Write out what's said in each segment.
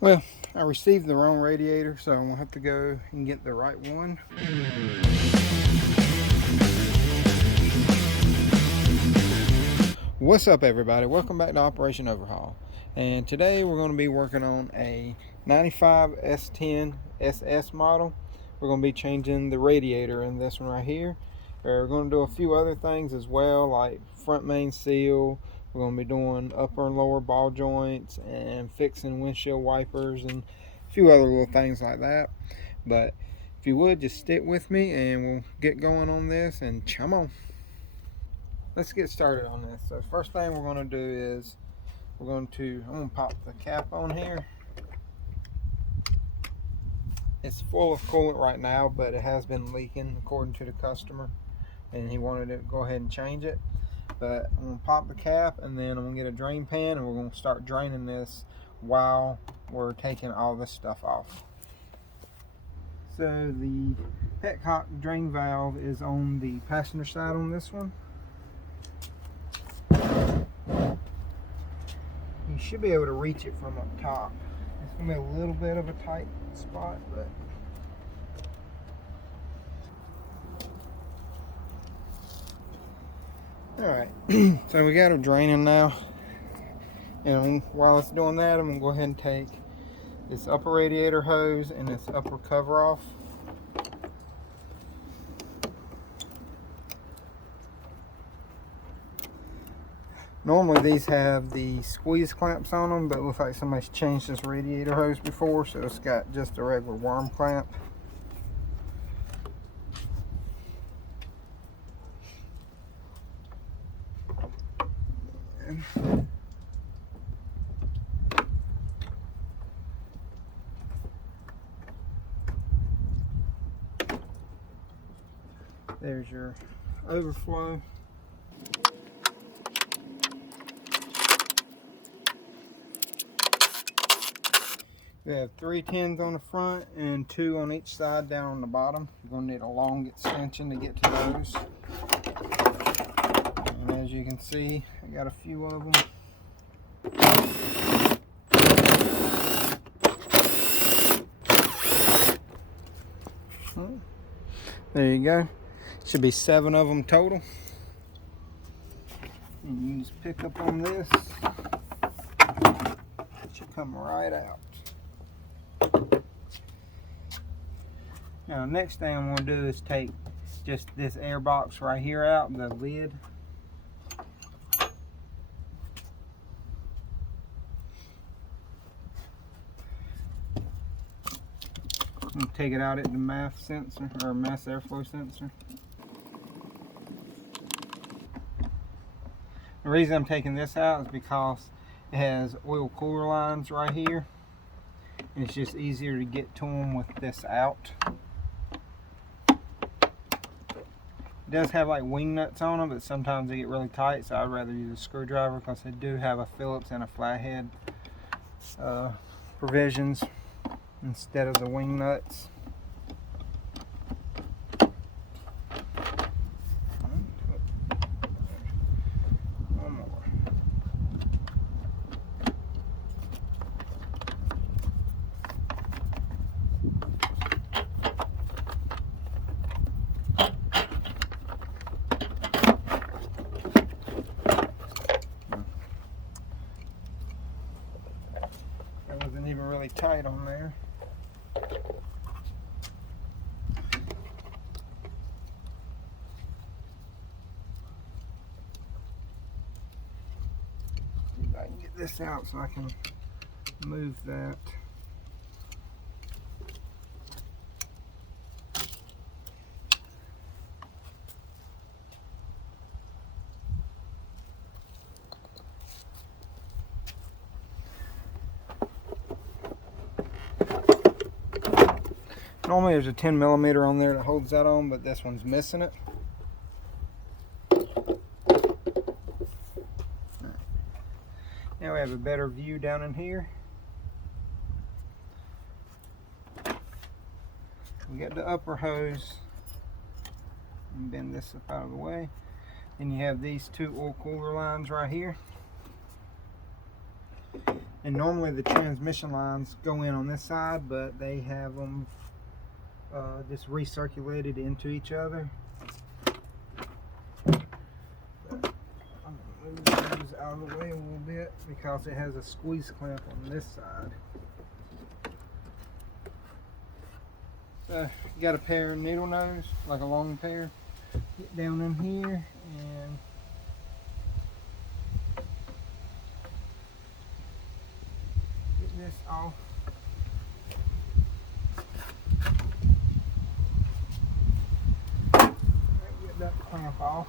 Well, I received the wrong radiator, so I'm going to have to go and get the right one. What's up, everybody? Welcome back to Operation Overhaul. And today we're going to be working on a 95 S10 SS model. We're going to be changing the radiator in this one right here. We're going to do a few other things as well, like front main seal. We're going to be doing upper and lower ball joints and fixing windshield wipers and a few other little things like that. But if you would, just stick with me and we'll get going on this, and come on. Let's get started on this. So first thing we're going to do is I'm going to pop the cap on here. It's full of coolant right now, but it has been leaking according to the customer, and he wanted to go ahead and change it. But I'm going to pop the cap, and then I'm going to get a drain pan, and we're going to start draining this while we're taking all this stuff off. So the petcock drain valve is on the passenger side on this one. You should be able to reach it from up top. It's going to be a little bit of a tight spot, but alright. So we got it draining now. And while it's doing that, I'm going to go ahead and take this upper radiator hose and this upper cover off. Normally these have the squeeze clamps on them, but it looks like somebody's changed this radiator hose before, so it's got just a regular worm clamp. There's your overflow. We have 3 tins on the front and 2 on each side down on the bottom. You're going to need a long extension to get to those. And as you can see, I got a few of them. There you go. Should be 7 of them total. And you can just pick up on this. It should come right out. Now, next thing I'm going to do is take just this air box right here out, the lid. And take it out at the mass sensor, or mass airflow sensor. The reason I'm taking this out is because it has oil cooler lines right here, and it's just easier to get to them with this out. It does have like wing nuts on them, but sometimes they get really tight, so I'd rather use a screwdriver because they do have a Phillips and a flathead provisions instead of the wing nuts. One more. That wasn't even really tight on there. I can get this out so I can move that. Normally there's a 10mm on there that holds that on, but this one's missing it. Now we have a better view down in here. We got the upper hose. And bend this up out of the way. Then you have these 2 oil cooler lines right here. And normally the transmission lines go in on this side, but they have them just recirculated into each other. But I'm going to move those out of the way a little bit because it has a squeeze clamp on this side. So you got a pair of needle nose, like a long pair. Get down in here and get this off. Get that clamp off.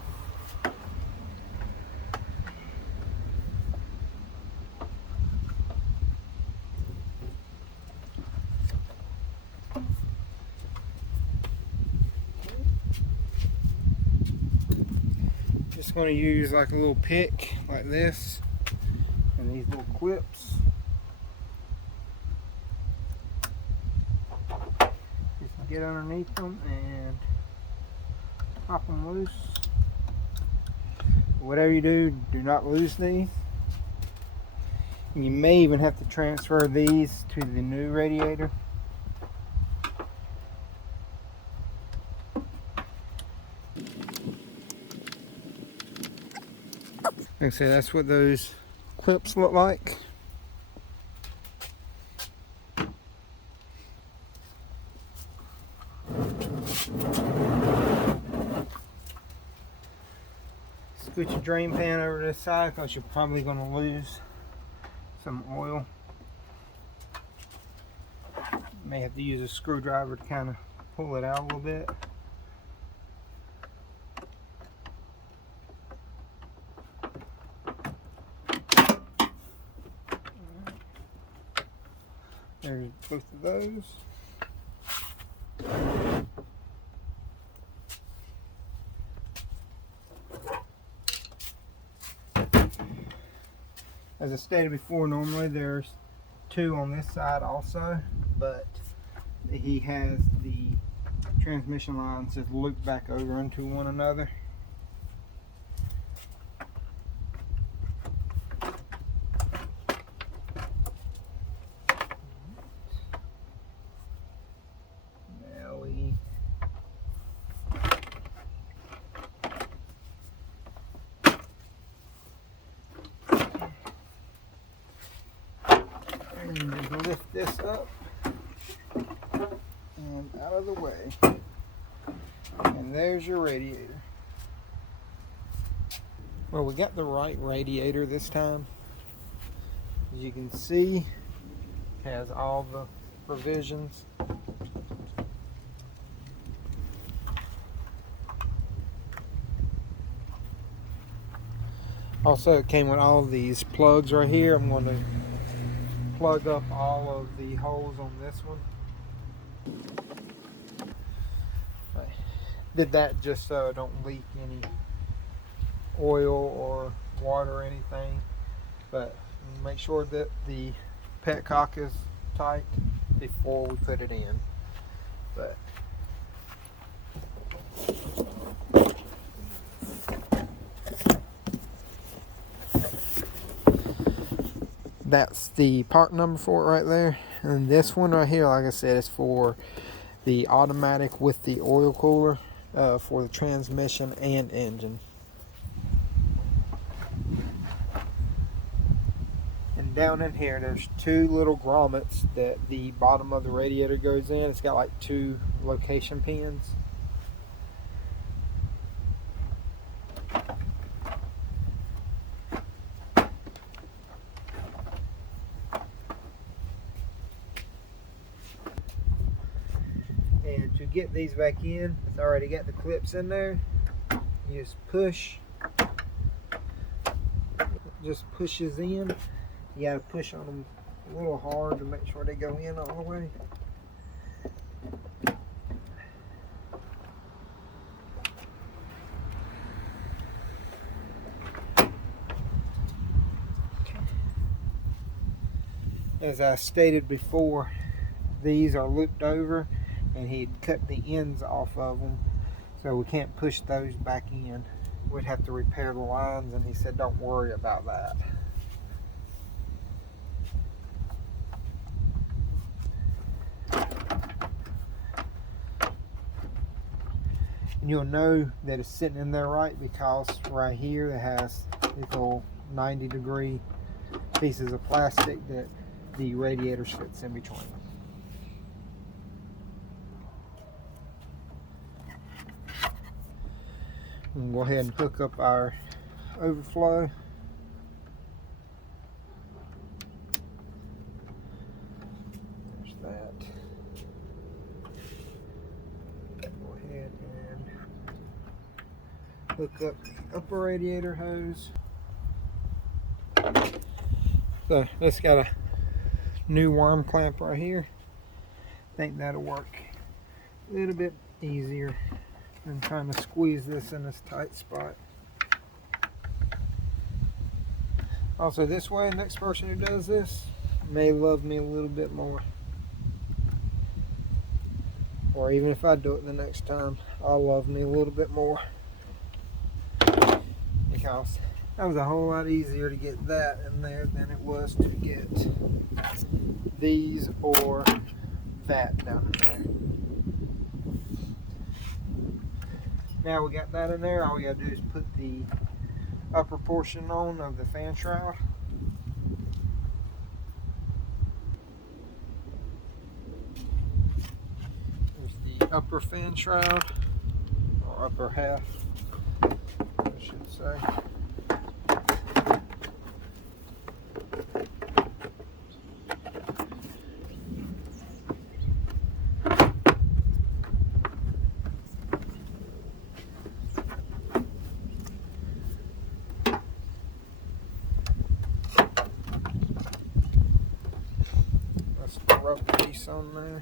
Just going to use like a little pick like this and these little clips. Just get underneath them and pop them loose. Whatever you do, do not lose these. And you may even have to transfer these to the new radiator. Like I said, that's what those clips look like. Scoot your drain pan over to this side because you're probably going to lose some oil. You may have to use a screwdriver to kind of pull it out a little bit. There's both of those. As I stated before, normally there's two on this side also, but he has the transmission lines just looped back over into one another. And just lift this up and out of the way, and there's your radiator. Well, we got the right radiator this time. As you can see, it has all the provisions. Also, it came with all these plugs right here. I'm going to plug up all of the holes on this one. Did that just so I don't leak any oil or water or anything, but make sure that the petcock is tight before we put it in. But that's the part number for it right there. And this one right here, like I said, is for the automatic with the oil cooler for the transmission and engine. And down in here, there's two little grommets that the bottom of the radiator goes in. It's got like two location pins. And to get these back in, it's already got the clips in there. You just push. It just pushes in. You gotta push on them a little hard to make sure they go in all the way. As I stated before, these are looped over, and he'd cut the ends off of them, so we can't push those back in. We'd have to repair the lines, and he said don't worry about that. And you'll know that it's sitting in there right because right here it has these little 90-degree pieces of plastic that the radiator sits in between. We'll go ahead and hook up our overflow. There's that. Go ahead and hook up the upper radiator hose. So this got a new worm clamp right here. I think that'll work a little bit easier than trying to squeeze this in this tight spot. Also, this way, next person who does this may love me a little bit more. Or even if I do it the next time, I'll love me a little bit more. Because that was a whole lot easier to get that in there than it was to get these or that down in there. Now we got that in there, all we gotta do is put the upper portion on of the fan shroud. There's the upper fan shroud, or upper half, I should say. Rubber piece on there.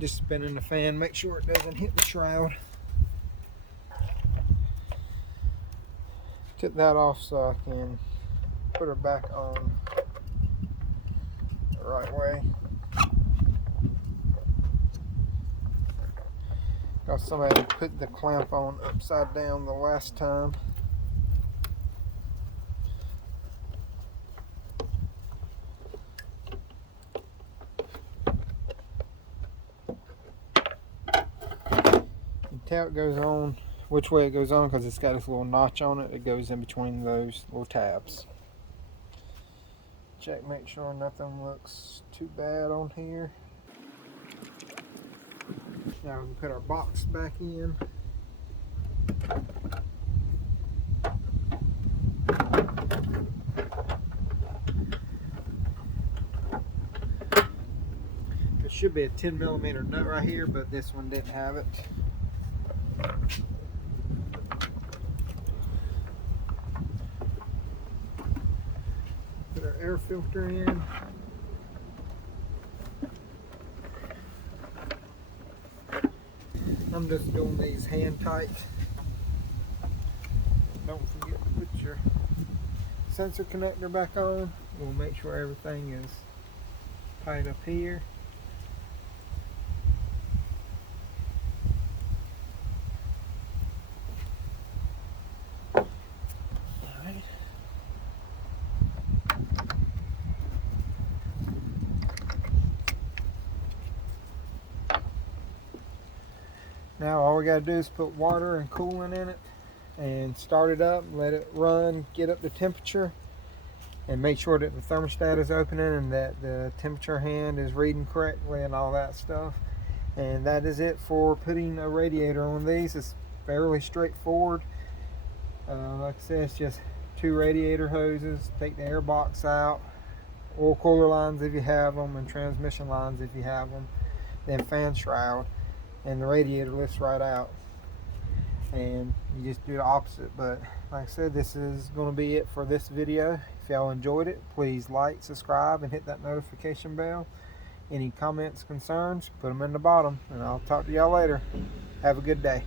Just spinning the fan, make sure it doesn't hit the shroud. Tip that off so I can put her back on the right way. Got somebody put the clamp on upside down the last time. How it goes on, which way it goes on, because it's got this little notch on it that goes in between those little tabs. Check, make sure nothing looks too bad on here. Now we can put our box back in. There should be a 10mm nut right here, but this one didn't have it. Put our air filter in. I'm just doing these hand tight. Don't forget to put your sensor connector back on. We'll make sure everything is tight up here. Now all we got to do is put water and coolant in it and start it up, let it run, get up to temperature, and make sure that the thermostat is opening and that the temperature hand is reading correctly and all that stuff. And that is it for putting a radiator on these. It's fairly straightforward. Like I said, it's just 2 radiator hoses. Take the air box out, oil cooler lines if you have them, and transmission lines if you have them, then fan shroud, and the radiator lifts right out. And you just do the opposite. But like I said, this is going to be it for this video. If y'all enjoyed it, please like, subscribe, and hit that notification bell. Any comments, concerns, put them in the bottom, and I'll talk to y'all later. Have a good day.